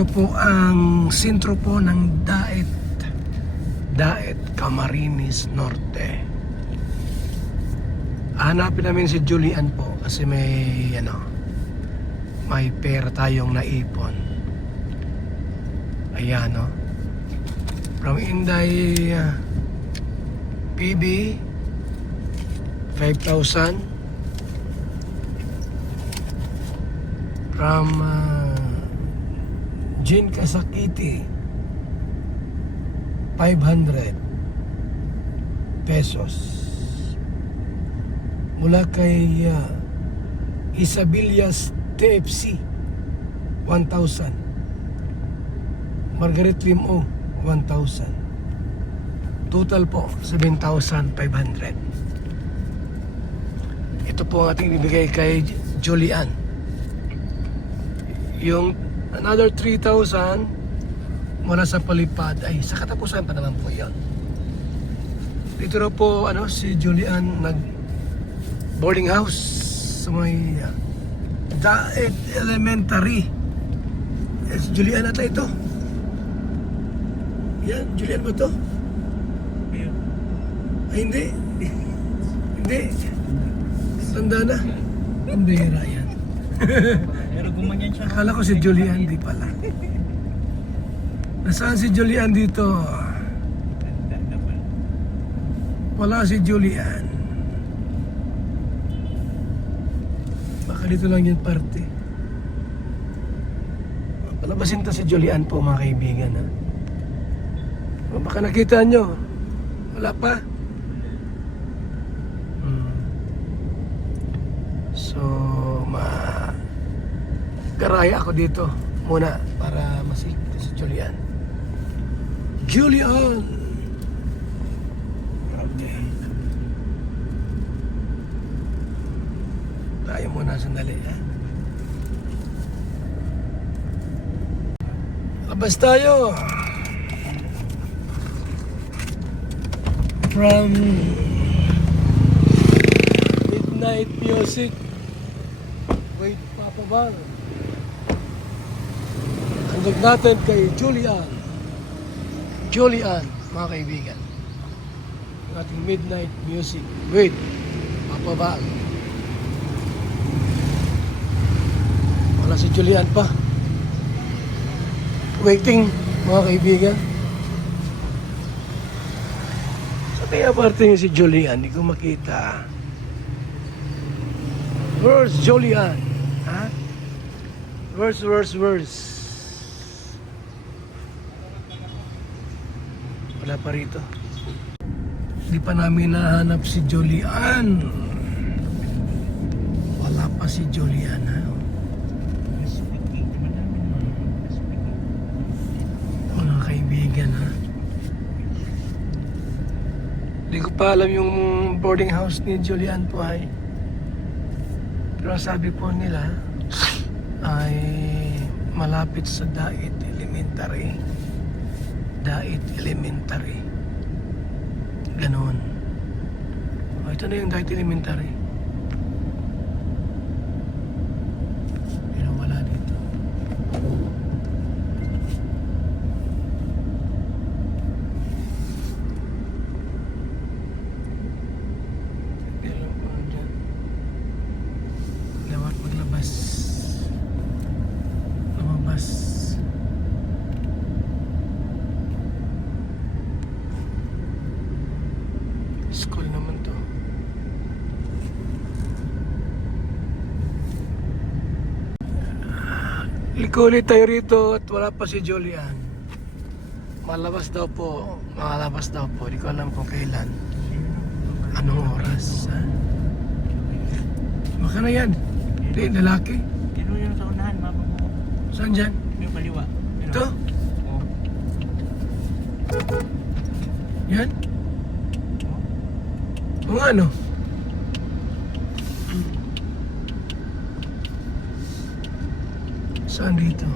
Ito po ang sentro po ng Daet Camarines Norte. Hanapin namin si Julian po kasi may pera tayong naipon. Ayan, no? From Inday PB 5,000. From Jin Kasakiti 500 pesos. Mula kay Isabillas TFC 1,000. Margaret Lim O 1,000. Total po 7,500. Ito po ang ating ibigay kay Julian. Yung another 3,000 mula sa palipad ay sa katapusan pa naman po yon. Dito na po si Julian nag boarding house sa may Daet Elementary. Si Julian ata ito. Yan, Julian ba ito? Ay hindi. Hindi. Tanda na. Ang bihira yan. Pero gumanyan siya. Akala ko si Julian, di pala. Nasaan si Julian dito? Wala si Julian. Baka dito lang yung party. Palabasin ta si Julian po, mga kaibigan, ha? Baka nakita nyo. Wala pa. So, garaya ako dito muna para masikip si Julian. Julian! Okay. Tayo muna sandali, ha? Labas tayo! From Midnight Music. Wait, Papa Bar. Handog natin kay Julian. Julian, mga kaibigan. Ang ating Midnight Music. Wait, Papa Bar. Wala si Julian pa. Waiting, mga kaibigan. Sabi aparte niya si Julian, hindi ko makita. Where's Julian? Ha? Where's? Wala pa rito. Hindi pa namin nahanap si Julian. Wala pa si Julian, ha? Mga kaibigan, ha? Hindi ko pa alam yung boarding house ni Julian po ay. Pero sabi po nila ay malapit sa Daet Elementary. Daet Elementary. Ganon. O, ito na yung Daet Elementary. Pero wala dito. Lumabas. School naman to. Liko ulit tayo rito at wala pa si Julian. Malabas daw po. Hindi ko alam kung kailan. Anong oras? Ha? Baka na yan. Hindi, lalaki. Dito yung sa unahan, mabang mo. Saan dyan? Yung kaliwa. Ito? Oo. Yan? O nga, no? Saan dito?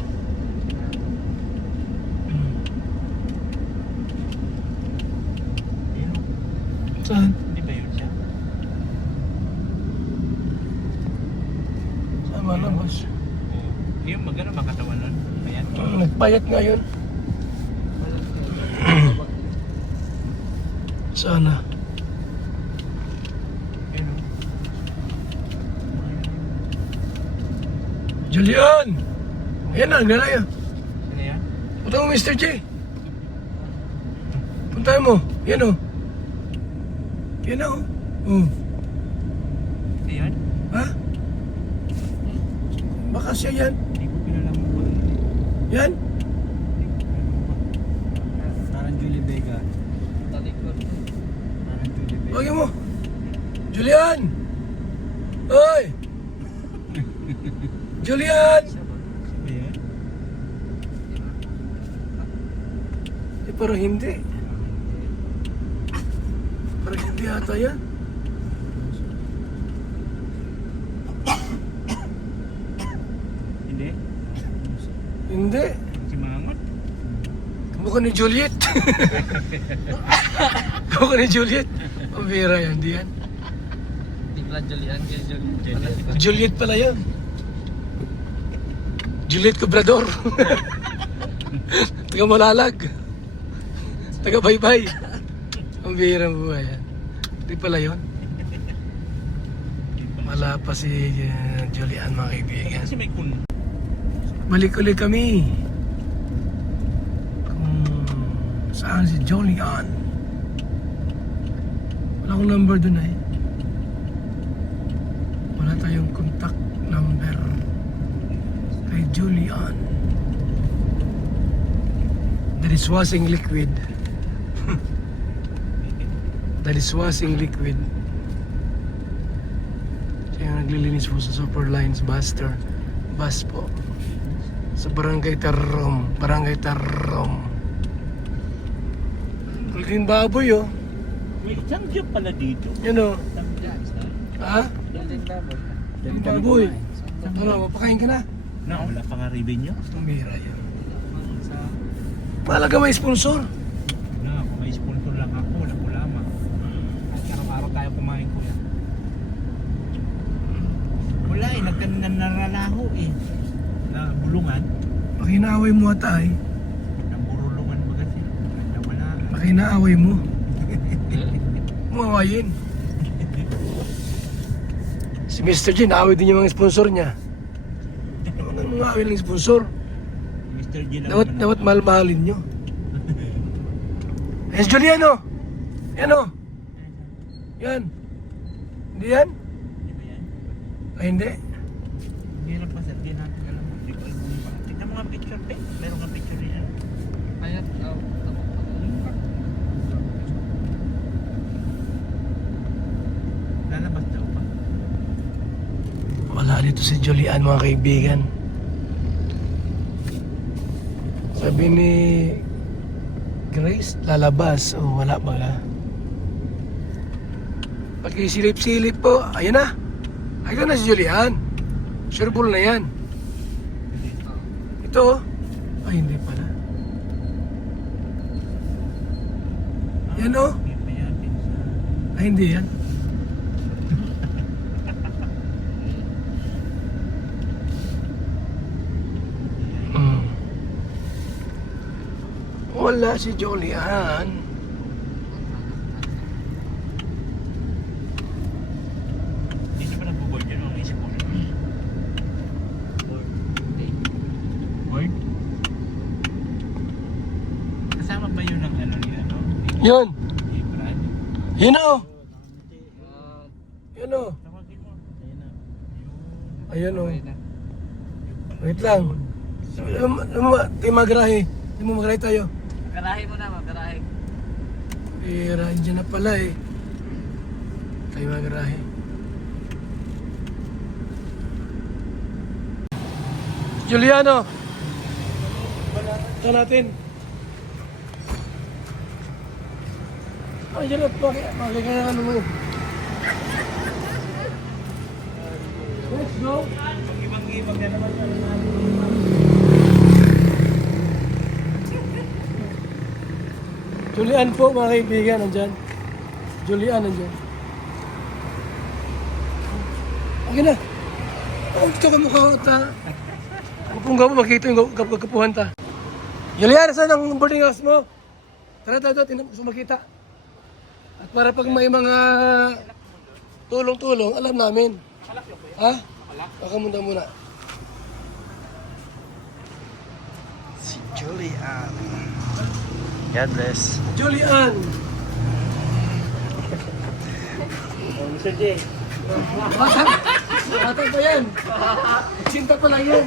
Saan? Hindi ba yun siya? Saan malabas? Oo. Yung magano makatawan nun? Ayan. Payat nga yun. Sana. Ayun, oh. Julian! Ayan na, naglalaya. Sino yan? Punta mo, Mr. J. Punta mo. Yan o. Yan o. Ayan? Ha? Baka siya yan. Hindi ko kilala mo ba? Yan. Parang Julie Vega. Talikod. Parang Julie Vega. Huwag mo. Julian! Hoy! Julian! Ayan? Parang hindi. Parang hindi ata yan. Hindi? Hindi. Si Mangot? Kamukha ni Juliet. Kamukha ni Juliet. Pambira yan, hindi yan. Di pala Julian, kaya Julian. Juliet pala yan. Juliet Cobrador. Taga Malalag. Taga Baybay. Ang bihirang buhay yan. Di pala yun. Wala pa si Julian, mga kaibigan. Kasi may kun. Balik ulit kami. Kung saan si Julian. Wala akong number dun eh. Wala tayong contact number kay Julian. That is washing liquid. That is washing liquid. Siya yung naglilinis po sa Super Lines Buster. Bus po. Sa Barangay Tarom. Barangay Tarom. Kulitin baboy oh. May isang job pala dito. Yan oh. Ha? Building double. Kulitin baboy. Ano, mapakain ka na? Na, wala pa nga revenue. Ang bira yan. Malaga may sponsor. Na, kung may sponsor lang ako, wala ko lamang. At araw-araw tayo kumain ko yan. Wala eh, nagkanaralaho eh. Na bulungan, Pakinaaway mo ata eh. naburulungan ba kasi? Nawala. Pakinaaway mo. Umawayin. Si Mr. J, naaway din yung mga sponsor niya. Ano mga away lang yung sponsor? Mr. G lang Dapat mahal-mahalin nyo. Yes, Juliano! Yan o. Yan. Hindi yan? Di ba yan? Ay, hindi. Hindi lang pa sir, di natin alam. Hindi ko alam kung ba. Tignan mo nga picture pe. Meron nga picture yan. Ayat, Lalabas daw pa. Wala dito si Julian, mga kaibigan. Sabi ni Grace, lalabas. O, wala ba ka? Pagkisilip-silip po, ayan na. Ayan na si Julian. Sureball na yan. Ito, oh. Ay, hindi pala. Yan, oh. Hindi pa yan. Ay, hindi yan. Wala si Julian. Hindi na ba nagbo-board yun? Ang isip ko. Board? Kasama ba yun ng ano nila, no? Yun. Ni Brad? Yun, oh. Yun, oh. Tawagin mo. Ayun na. Ayan, oh. Wait lang. Tayo magrahe. Tayo magrahe tayo. Garahe mo na, garahe. Nandiyan na pala eh. Tayo magrahe. Juliano! Ito natin. Ay, dyan na. Bakit ka na ano mo? Let's go! Ibang-ibang na naman yan. Julian po, mga kaibigan, nandyan. Julian, nandyan. Okay na. Oh, ito ka mukha ta. Kung gawa, makita yung kapuhan ta. Julian, saan ang boarding house mo? Tara, gusto makita. At para pag may mga tulong-tulong, alam namin. Ha? Baka muna. Si Julian. God bless. Julian! Mr. J. Bata pa yan. Sinta pa lang yan.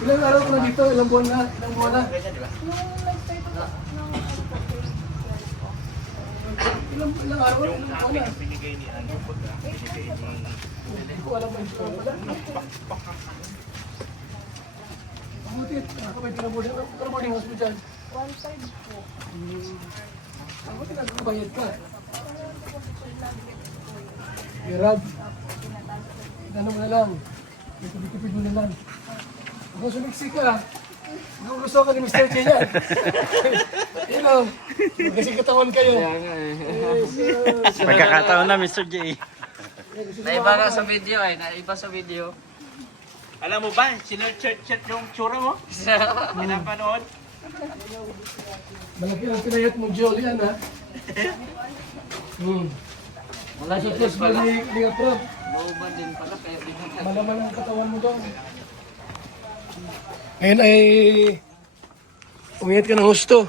Ilang araw ka na dito? Ilang buwan na? Ilang buwan na? Ilang araw? Ilang buwan na? Binigay ni ano pagka binigay ni Hindi ko alam ang ito pala. Mabutit. Ako may pinabording hospital. 1/3 po. Ako pinagkabayad ka. Gerard. Ano mo na lang. Tipid mo na lang. Ako sumiksik ka. Kung gusto ka ni Mr. J yan. You know, kasi katawan kayo. Kaya nga eh. Yes, Pagkakataon na Mr. J. Naiba ka sa video eh. Naiba sa video. Alam mo ba, sinurchat yung tsura mo? Pinapanood? Malaki ang pinayat mo, Jolian, ha? Wala siya Yes, pala. bali nga prof. Nauban din pala. Kaya di mo ka. Malaman ang katawan mo doon. Ngayon ay umiyak ka ng husto.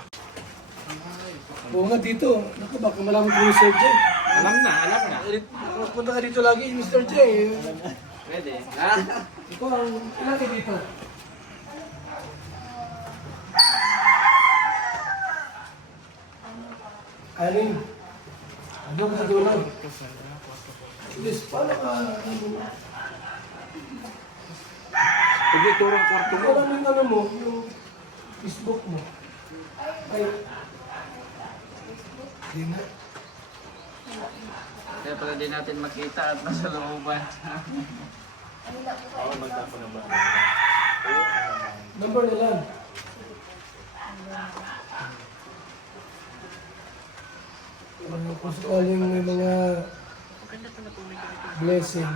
Bunga dito. Naku, baka malaman ko ni Sir J. Alam na. Punta ka dito lagi, Mr. J. Pwede. Ha? Ikaw ang ilaki dito. Alin? Ano ka sa dulo? Yes, paano ka? Sige, turong kwarto mo. Wala yung ano mo, yung Facebook mo. Ay. Hindi na. Kaya pala din natin makita at nasa looban. Number na lang. Kung sakaling may mga blessing.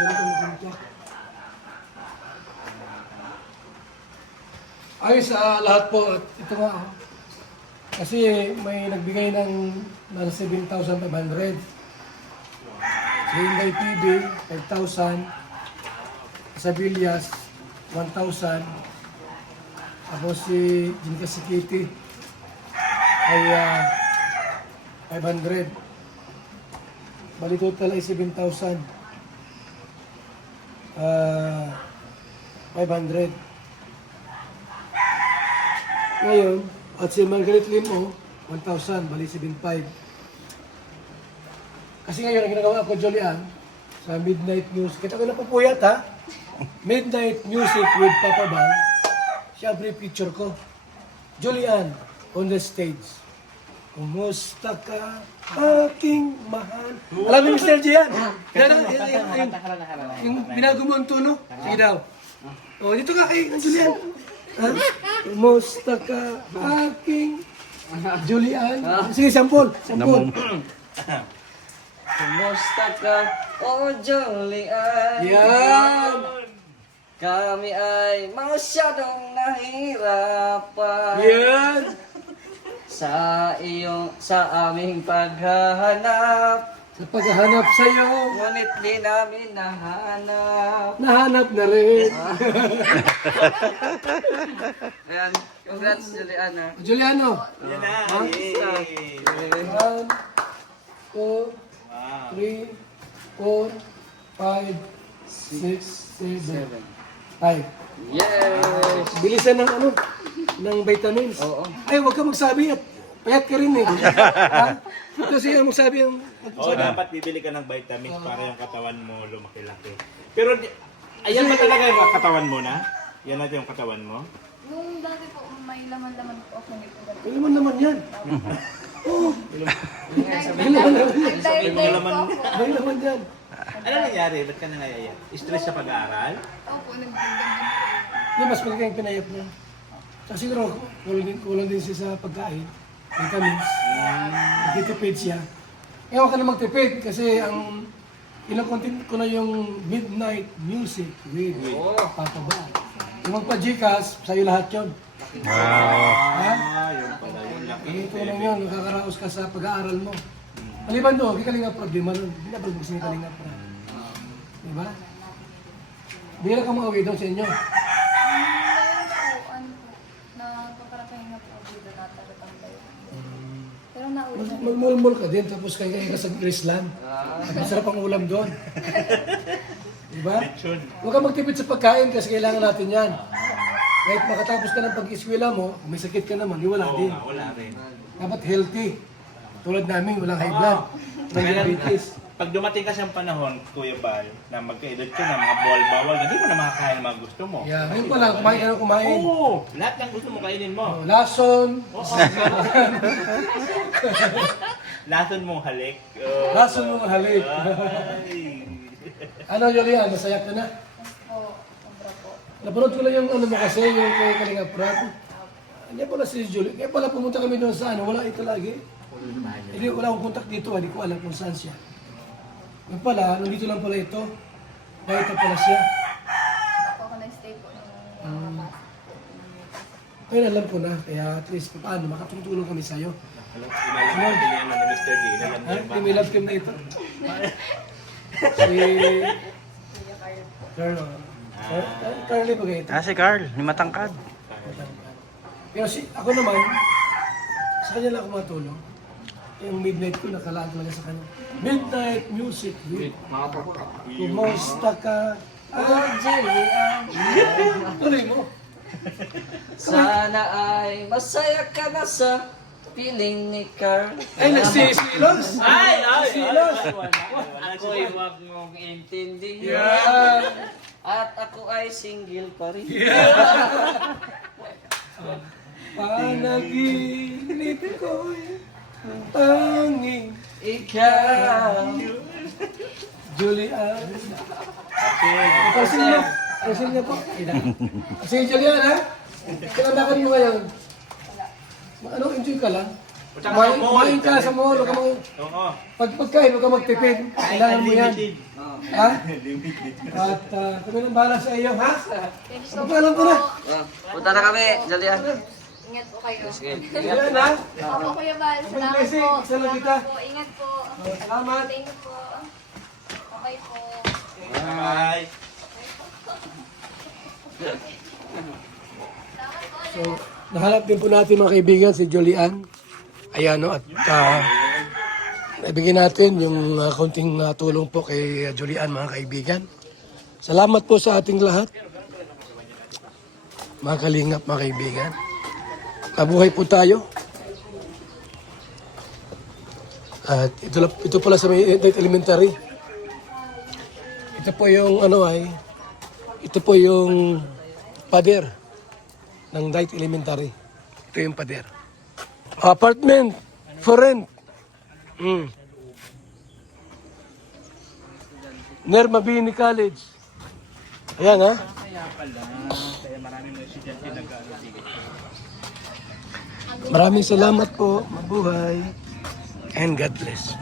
Ganito ang ganito. Ayos sa lahat po. At ito nga. Kasi may nagbigay ng 7,500. Si Inday TV, 5,000. Sa Villas, 1,000. Tapos si Jinka Sikiti ay 500. Bali total ay 7,000. 500. Ngayon, at si Margaret Lim, 1,000. Bali 7,500. Kasi ngayon, ang ginagawa ko, Julian, sa Midnight News. Kita ko na pupuyat, ha? Midnight Music with Papa Bang. Siyempre, picture ko. Julian, on the stage. Kumusta ka, aking mahal? Alam mo, Mr. J yan? Yung binago mo ang tuno? Sige daw. Oh, dito ka kay Julian. Ha? Kumusta ka, aking Julian? Sige, sample. Kumusta ka? Oh, Julian. Yan! Kami ay masyadong nahirapan Yan! sa aming paghahanap. Sa paghahanap sa'yo, Ngunit di namin nahanap. nahanap na rin. Ayan, congrats Julian ha. Juliano. Yan na. Ha? Yay. 1, 2, 3, 4, 5, 6, 7, 5. Yes! Bilisan ng ano? Ng vitamins. Oo. Ay, huwag ka magsabi at payat ka rin eh. Ha? Kasi ang magsabi ang... Oo, dapat bibili ka ng vitamins para yung katawan mo lumaki-laki. Pero, ayan ba talaga yung katawan mo na? Yan natin yung katawan mo? Yung dati po, may laman-laman po ako nito. Ano naman yan? Nag-diet laman- po ako. Ano naman yan? Ano nangyari? Ba't ka nangayayat? Stress sa pag-aaral? Opo, nagdagdag po. Di mas magiging pinayap niya. Kasi siguro, kulang din siya sa pagkain. vitamins. Nagtitipid siya. Ngayon ka na magtipid kasi ang ino-content ko na yung midnight music with Papa Ba. Yung magpa-Gcash, sa'yo lahat yun. Wow. Ha? Yun pala yung laki. Ito lang yun, nakakaraos ka sa pag-aaral mo. Maliban doon, kay Kalinga Prab, di man, hindi na balbog ni Kalinga Prab. Diba? Bihira ka mga doon sa inyo. Meron po, ano po, nagpaparating na po dito na tagatambay. Pero nauna. Magmulmul ka din, tapos kaya ka sa Grisland. Masarap ang ulam doon. Diba? Lechon. Huwag ka magtipid sa pagkain kasi kailangan natin yan. Kahit makatapos ka ng pag-eskwela mo, kung may sakit ka naman, di wala Oo din. nga, wala rin. Dapat healthy. Tulad namin, walang high blood. Walang diabetes. Pag dumating kasi ang panahon, Kuya Bal, na magka-edad ka na, mga bawal-bawal, hindi mo na makakain ang mga gusto mo. Yeah, ngayon pa lang, kumain ka na kumain. Oo! Lahat ng gusto mo kainin mo. Oh, lason, Lason mong halik. Oh. lason mo halik. Ay. Ano, Julian, masaya ka na? Po, sobra po. Napanood ko lang yung ano mo kasi, yung kay Kalinga Prab. Hindi pala si Julian. Kaya pala pumunta kami doon sa ano, wala ito lagi. Hindi, wala akong contact dito, hindi ko alam kung saan siya. Yung pala, nandito lang pala ito. Kaya ito pala siya. Ako ako na-stay po nung Ngayon alam ko na, kaya at least paano, makatutulong kami sa'yo. Inalam natin yan ni Mr. D. Inalam Ha? niya ba? Yung may love team na ito. Si... Kuya Carl po. Carl, Carly ba kayo ito? Si Carl, ni matangkad. Pero ako naman, sa kanya lang ako matulong. Yung midnight ko, nakalaan talaga sa kanya. Midnight music with Kumusta ka? Julian, Tuloy mo. sana ay masaya ka na sa piling ni Carl. Ay, nagsisilos! Ay! Silos! Ako'y wag mong intindihin. Yeah! At ako ay single pa rin. Panaginip ko'y tanging Ikaw. Julian. Pasin niya. Pasin niya po. Sige, Julian, ha? Kinamakan mo ngayon. Ano, enjoy ka lang. Kumain ka sa mall. Huwag ka Oo. pag pagkain, huwag ka magtipid. Kailangan mo yan. Unlimited. Ha? Limited. At kami nang bahala sa iyo, ha? Thank you so much Pagkalan ko na. Punta na kami, Julian. Ingat po kayo. Sige. Julian, ha? Opo, Kuya Bal. Salamat blessing. po. Salamat kita. po. Ingat po. Salamat. Thank you po. Okay po. Bye. So, nahanap din po natin mga kaibigan si Julian. Ayan, no? At naibigyan natin yung kaunting tulong po kay Julian, mga kaibigan. Salamat po sa ating lahat. Mga kalingap, mga kaibigan. Mabuhay po tayo. At ito pala sa may elementary. Ito po yung ito po yung pader ng Dight Elementary. Ito yung pader. Apartment for rent. Nerma Bini College. Ayan, ha? Kaya pala. Kaya maraming mga estudyante nag-aaral. Maraming salamat po. Mabuhay. And God bless.